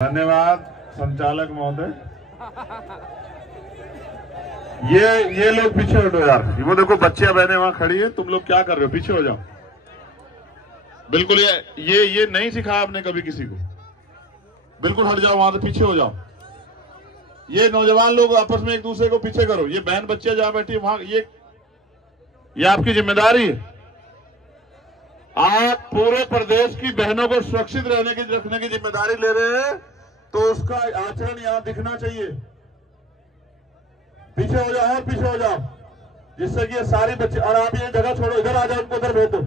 धन्यवाद संचालक महोदय। ये लोग पीछे हटो यार। वो देखो बच्चियां बहनें वहां खड़ी है, तुम लोग क्या कर रहे हो? पीछे हो जाओ। बिल्कुल ये नहीं सिखाया आपने कभी किसी को। बिल्कुल हट जाओ वहां से, पीछे हो जाओ। ये नौजवान लोग आपस में एक दूसरे को पीछे करो। ये बहन बच्चियां जहां बैठी है वहां, ये आपकी जिम्मेदारी है। आप पूरे प्रदेश की बहनों को सुरक्षित रखने की जिम्मेदारी ले रहे हैं, तो उसका आचरण यहां दिखना चाहिए। पीछे हो जाओ और पीछे हो जाओ, जिससे कि ये सारी बच्चे। और आप ये जगह छोड़ो, इधर आ जाओ, उनको इधर भेजो,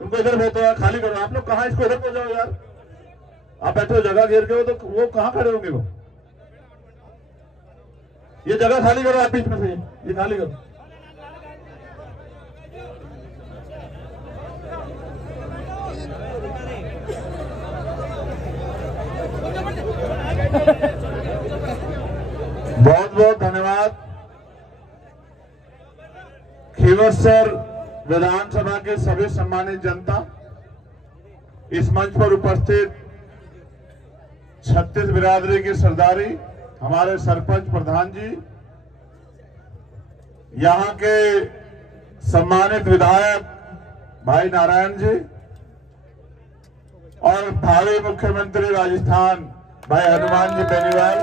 उनको इधर भेजो यार, खाली करो। आप लोग कहाँ, इसको इधर हो जाओ यार। आप बैठे हो जगह घेर के हो, तो वो कहाँ खड़े होंगे? वो ये जगह खाली करो, आप बीच में से ये खाली करो। बहुत बहुत धन्यवाद। खीवसर विधानसभा के सभी सम्मानित जनता, इस मंच पर उपस्थित छत्तीस बिरादरी की सरदारी, हमारे सरपंच प्रधान जी, यहां के सम्मानित विधायक भाई नारायण जी, और भावी मुख्यमंत्री राजस्थान भाई हनुमान जी बेनीवाल।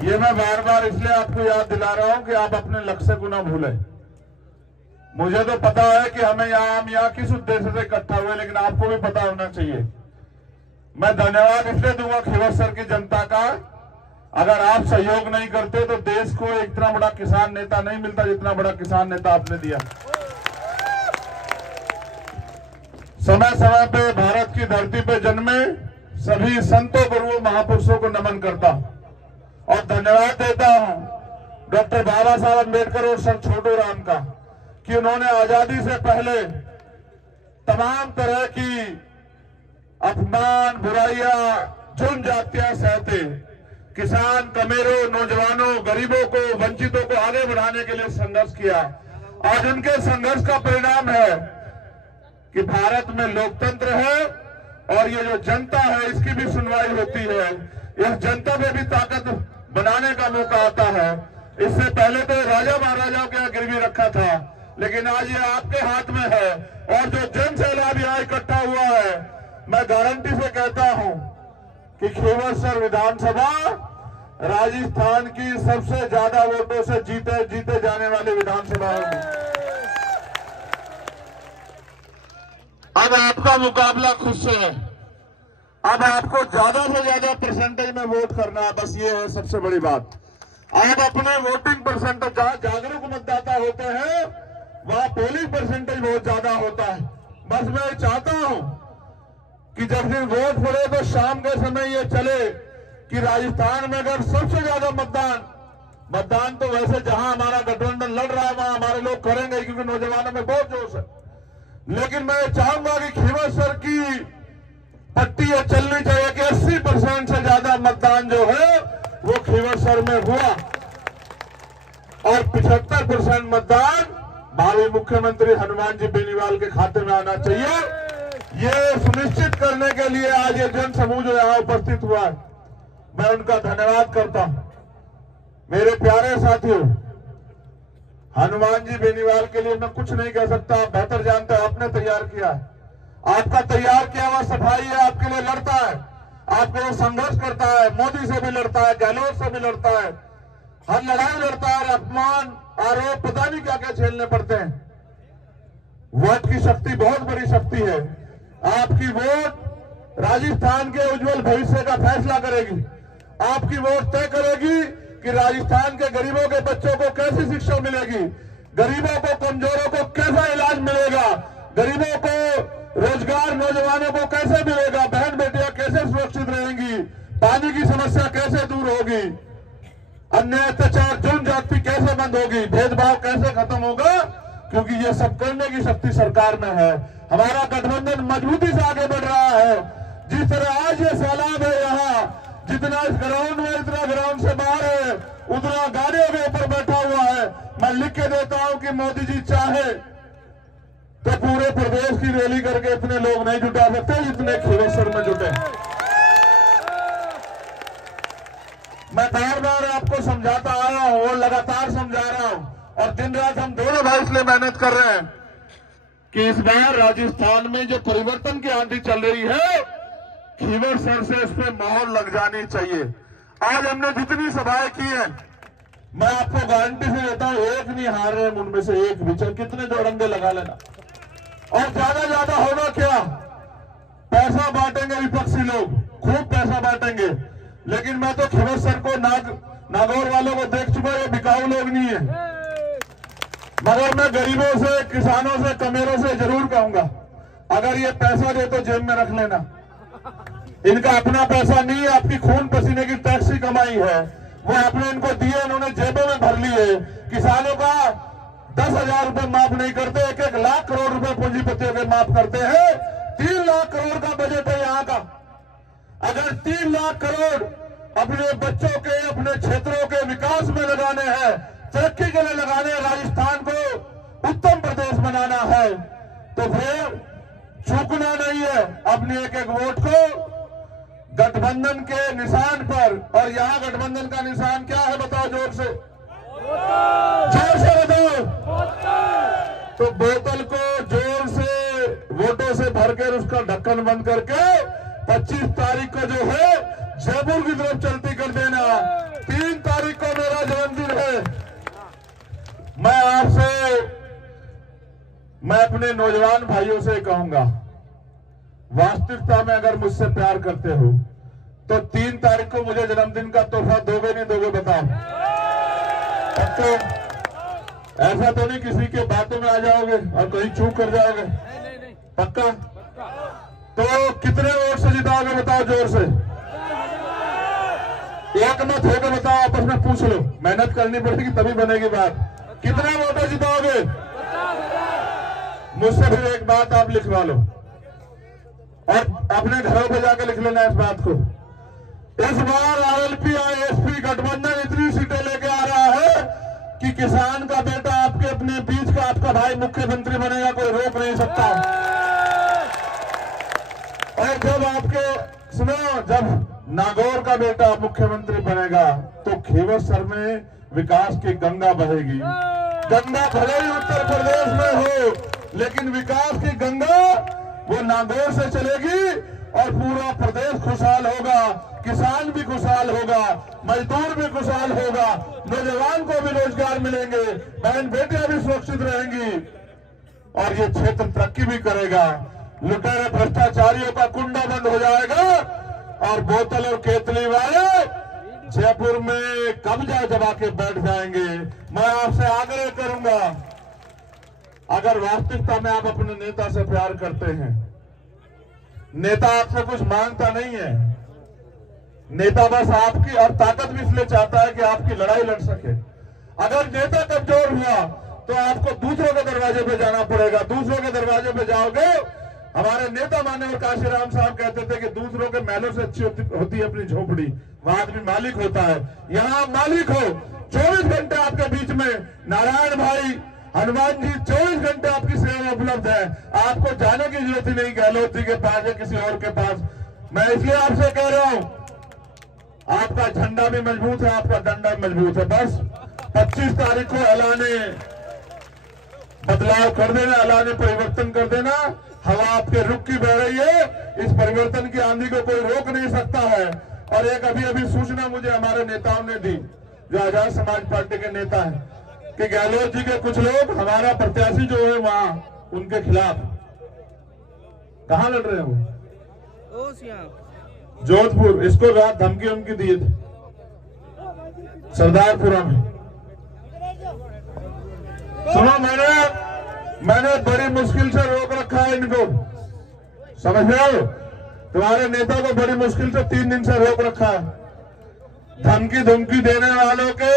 ये मैं बार बार इसलिए आपको याद दिला रहा हूं कि आप अपने लक्ष्य को ना भूलें। मुझे तो पता है कि हम यहाँ किस उद्देश्य से इकट्ठा हुए, लेकिन आपको भी पता होना चाहिए। मैं धन्यवाद इसलिए दूंगा खीवसर की जनता का। अगर आप सहयोग नहीं करते तो देश को इतना बड़ा किसान नेता नहीं मिलता जितना बड़ा किसान नेता आपने दिया। समय समय पे भारत की धरती पे जन्मे सभी संतों, गुरुओं, महापुरुषों को नमन करता और धन्यवाद देता हूं डॉक्टर बाबा साहब अम्बेडकर और सर छोटू राम का, कि उन्होंने आजादी से पहले तमाम तरह की अपमान, बुराइयां, जुल्म जातियां सहते किसान, कमेरों, नौजवानों, गरीबों को, वंचितों को आगे बढ़ाने के लिए संघर्ष किया। आज उनके संघर्ष का परिणाम है कि भारत में लोकतंत्र है और ये जो जनता है इसकी भी सुनवाई होती है। इस जनता में भी ताकत बनाने का मौका आता है। इससे पहले तो राजा महाराजाओं के यहाँ गिरवी रखा था, लेकिन आज ये आपके हाथ में है। और जो जन सैलाब यहाँ इकट्ठा हुआ है, मैं गारंटी से कहता हूं कि खीवसर विधानसभा राजस्थान की सबसे ज्यादा वोटों से जीते जाने वाली विधानसभा होगी। अब आपका मुकाबला खुद से है। अब आपको ज्यादा से ज्यादा परसेंटेज में वोट करना है, बस ये है सबसे बड़ी बात। आप अपने वोटिंग परसेंटेज, जहां जागरूक मतदाता होते हैं वहां पोलिंग परसेंटेज बहुत ज्यादा होता है। बस मैं चाहता हूं कि जब दिन वोट पड़े तो शाम के समय ये चले कि राजस्थान में अगर सबसे ज्यादा मतदान तो वैसे जहां हमारा गठबंधन लड़ रहा है वहां हमारे लोग करेंगे, क्योंकि नौजवानों में बहुत जोश है। लेकिन मैं चाहूंगा कि खीवसर की पट्टी ये चलनी चाहिए कि 80% से ज्यादा मतदान जो है वो खीवसर में हुआ और 75% मतदान भावी मुख्यमंत्री हनुमान जी बेनीवाल के खाते में आना चाहिए। ये सुनिश्चित करने के लिए आज ये जन समूह जो यहाँ उपस्थित हुआ है, मैं उनका धन्यवाद करता हूं। मेरे प्यारे साथियों, हनुमान जी बेनीवाल के लिए मैं कुछ नहीं कह सकता, आप बेहतर जानते हैं। आपने तैयार किया है, आपका तैयार किया हुआ सफाई है, आपके लिए लड़ता है, आपके लिए संघर्ष करता है, मोदी से भी लड़ता है, गहलोत से भी लड़ता है, हर लड़ाई लड़ता है। अपमान, आरोप, पता नहीं क्या क्या झेलने पड़ते हैं। वोट की शक्ति बहुत बड़ी शक्ति है। आपकी वोट राजस्थान के उज्जवल भविष्य का फैसला करेगी। आपकी वोट तय करेगी कि राजस्थान के गरीबों के बच्चों को कैसी शिक्षा मिलेगी, गरीबों को, कमजोरों को कैसा इलाज मिलेगा, गरीबों को रोजगार, नौजवानों को कैसे मिलेगा, बहन बेटियां कैसे सुरक्षित रहेंगी, पानी की समस्या कैसे दूर होगी, अन्याय, अत्याचार, जुल्म जाति कैसे बंद होगी, भेदभाव कैसे खत्म होगा, क्योंकि ये सब करने की शक्ति सरकार में है। हमारा गठबंधन मजबूती से आगे बढ़ रहा है। जिस तरह आज ये सैलाब है यहाँ, जितना इस ग्राउंड में, इतना ग्राउंड से बाहर है, उतना गाड़ियों के ऊपर बैठा हुआ है। मैं लिख के देता हूं कि मोदी जी चाहे तो पूरे प्रदेश की रैली करके इतने लोग नहीं जुटा सकते जितने खीवसर में जुटे। मैं बार बार आपको समझाता आ रहा हूं और लगातार समझा रहा हूं, और दिन रात हम दोनों भाई इसलिए मेहनत कर रहे हैं कि इस बार राजस्थान में जो परिवर्तन की आंधी चल रही है, खीवसर से इस पे मोहर लग जानी चाहिए। आज हमने जितनी सभाएं की हैं, मैं आपको गारंटी से देता हूं, एक नहीं हार रहे हैं उनमें से एक भी। चल कितने जोड़ंगे लगा लेना, और ज्यादा होगा क्या, पैसा बांटेंगे विपक्षी लोग, खूब पैसा बांटेंगे। लेकिन मैं तो खीवसर को नागौर वालों को देख चुका, ये बिकाऊ लोग नहीं है। मगर मैं गरीबों से, किसानों से, कमेरों से जरूर कहूंगा, अगर ये पैसा दे तो जेब में रख लेना। इनका अपना पैसा नहीं है, आपकी खून पसीने की टैक्स की कमाई है, वो आपने इनको दिए, इन्होंने जेबों में भर लिए। किसानों का 10,000 रुपए माफ नहीं करते, 1-1 लाख करोड़ रुपए पूंजीपतियों के माफ करते हैं। 3 लाख करोड़ का बजट है यहाँ का। अगर 3 लाख करोड़ अपने बच्चों के, अपने क्षेत्रों के विकास में लगाने हैं, तरक्की के लिए लगाने, राजस्थान को उत्तम प्रदेश बनाना है, तो फिर चूकना नहीं है अपने एक वोट को गठबंधन के निशान पर। और यहाँ गठबंधन का निशान क्या है बताओ, जोर से बताओ। तो बोतल को जोर से वोटों से भरकर उसका ढक्कन बंद करके 25 तारीख को जो है जयपुर की तरफ चलती कर देना। 3 तारीख को मेरा जन्मदिन है। मैं अपने नौजवान भाइयों से कहूंगा, वास्तविकता में अगर मुझसे प्यार करते हो तो 3 तारीख को मुझे जन्मदिन का तोहफा दोगे नहीं दोगे बताओ? तो ऐसा तो नहीं किसी के बातों में आ जाओगे और कहीं चूक कर जाओगे? पक्का? तो कितने वोट से जिताओगे बताओ जोर से? एक मत होकर बताओ, आपस में पूछ लो, मेहनत करनी पड़ेगी तभी बनेगी बात। कितने वोट जिताओगे? मुझसे फिर एक बात आप लिखवा लो और अपने घरों पे जाकर लिख लेना इस बात को। इस बार आरएलपी आईएसपी गठबंधन इतनी सीटें लेके आ रहा है कि किसान का बेटा आपके अपने बीच का आपका भाई मुख्यमंत्री बनेगा, कोई रोक नहीं सकता। और जब आपके सुनो, जब नागौर का बेटा मुख्यमंत्री बनेगा तो खीवसर में विकास की गंगा बहेगी। गंगा भले ही उत्तर प्रदेश में हो, लेकिन विकास की गंगा वो नागौर से चलेगी और पूरा प्रदेश खुशहाल होगा, किसान भी खुशहाल होगा, मजदूर भी खुशहाल होगा, नौजवान को भी रोजगार मिलेंगे, बहन बेटियां भी सुरक्षित रहेंगी और ये क्षेत्र तरक्की भी करेगा। लुटेरे भ्रष्टाचारियों का कुंडा बंद हो जाएगा और बोतल और केतली वाले जयपुर में कब्जा जमा के बैठ जाएंगे। मैं आपसे आग्रह करूंगा, अगर वास्तविकता में आप अपने नेता से प्यार करते हैं, नेता आपसे कुछ मांगता नहीं है, नेता बस आपकी और ताकत भी इसलिए चाहता है कि आपकी लड़ाई लड़ सके। अगर नेता कमजोर हुआ तो आपको दूसरों के दरवाजे पे जाना पड़ेगा। दूसरों के दरवाजे पे जाओगे, हमारे नेता माननीय काशीराम साहब कहते थे कि दूसरों के महलों से अच्छी होती है अपनी झोपड़ी, वहां आदमी मालिक होता है। यहाँ मालिक हो, 24 घंटे आपके बीच में नारायण भाई, हनुमान जी 24 घंटे आपकी सेवा में उपलब्ध है। आपको जाने की जरूरत ही नहीं गहलोत जी के पास या किसी और के पास। मैं इसलिए आपसे कह रहा हूं, आपका झंडा भी मजबूत है, आपका डंडा भी मजबूत है। बस 25 तारीख को ऐलाने बदलाव कर देना, ऐलाने परिवर्तन कर देना। हवा आपके रुख की बह रही है, इस परिवर्तन की आंधी को कोई रोक नहीं सकता है। और एक अभी सूचना मुझे हमारे नेताओं ने दी, जो आजाद समाज पार्टी के नेता हैं, कि गहलोत जी के कुछ लोग हमारा प्रत्याशी जो है वहां उनके खिलाफ कहां लड़ रहे हो? जोधपुर। इसको रात धमकी उनकी दी थी सरदारपुरा में। सुनो, मैंने बड़ी मुश्किल से रोक रखा है इनको, समझ रहे हो? तुम्हारे नेता को बड़ी मुश्किल से 3 दिन से रोक रखा है। धमकी देने वालों के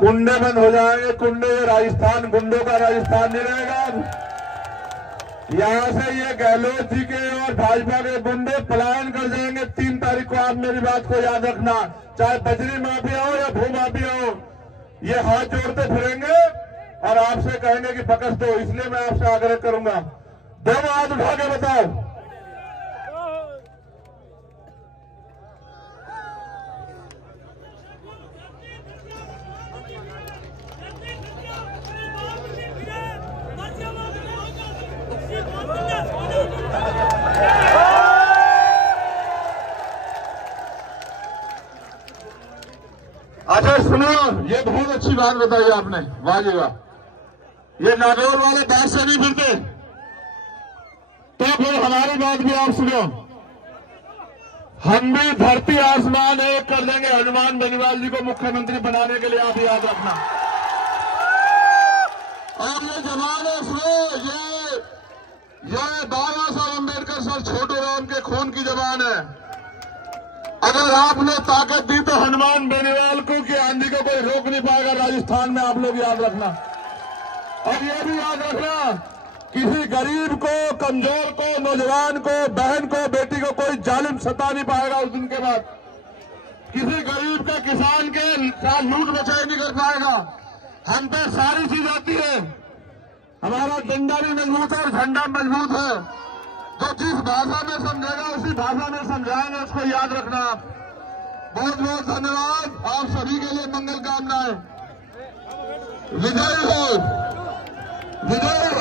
कुंडे बंद हो जाएंगे, कुंडे। राजस्थान गुंडों का राजस्थान नहीं रहेगा। यहां से ये गहलोत जी के और भाजपा के गुंडे पलायन कर जाएंगे 3 तारीख को। आप मेरी बात को याद रखना, चाहे बजरी माफिया हो या भू माफिया हो, ये हाथ जोड़ते फिरेंगे और आपसे कहेंगे कि बकस दो, इसलिए मैं आपसे आग्रह करूंगा, दोनों हाथ उठा के बताओ। अच्छा सुनो, ये बहुत अच्छी बात बताई आपने, वाह जी वाह। ये नागौर वाले बात से नहीं फिरते, तो फिर हमारी बात भी आप सुनो। हम भी धरती आसमान एक कर देंगे हनुमान बेनीवाल जी को मुख्यमंत्री बनाने के लिए, आप याद रखना। और ये जवान है, सुनो, ये बाबा साहब अम्बेडकर सर छोटे राम के खून की जवान है। अगर आपने ताकत दी तो हनुमान बेनीवाल को कि आंधी को कोई रोक नहीं पाएगा राजस्थान में, आप लोग याद रखना। और ये भी याद रखना, किसी गरीब को, कमजोर को, नौजवान को, बहन को, बेटी को कोई जालिम सता नहीं पाएगा उस दिन के बाद। किसी गरीब का, किसान के साथ लूट मचाई नहीं कर पाएगा। हम पे सारी चीज आती है, हमारा डंडा भी मजबूत है और झंडा मजबूत है। तो जिस भाषा में समझेगा उसी भाषा में समझाएंगे, उसको याद रखना। आप बहुत बहुत धन्यवाद, आप सभी के लिए मंगल कामनाएं। विजय हो, विजय हो।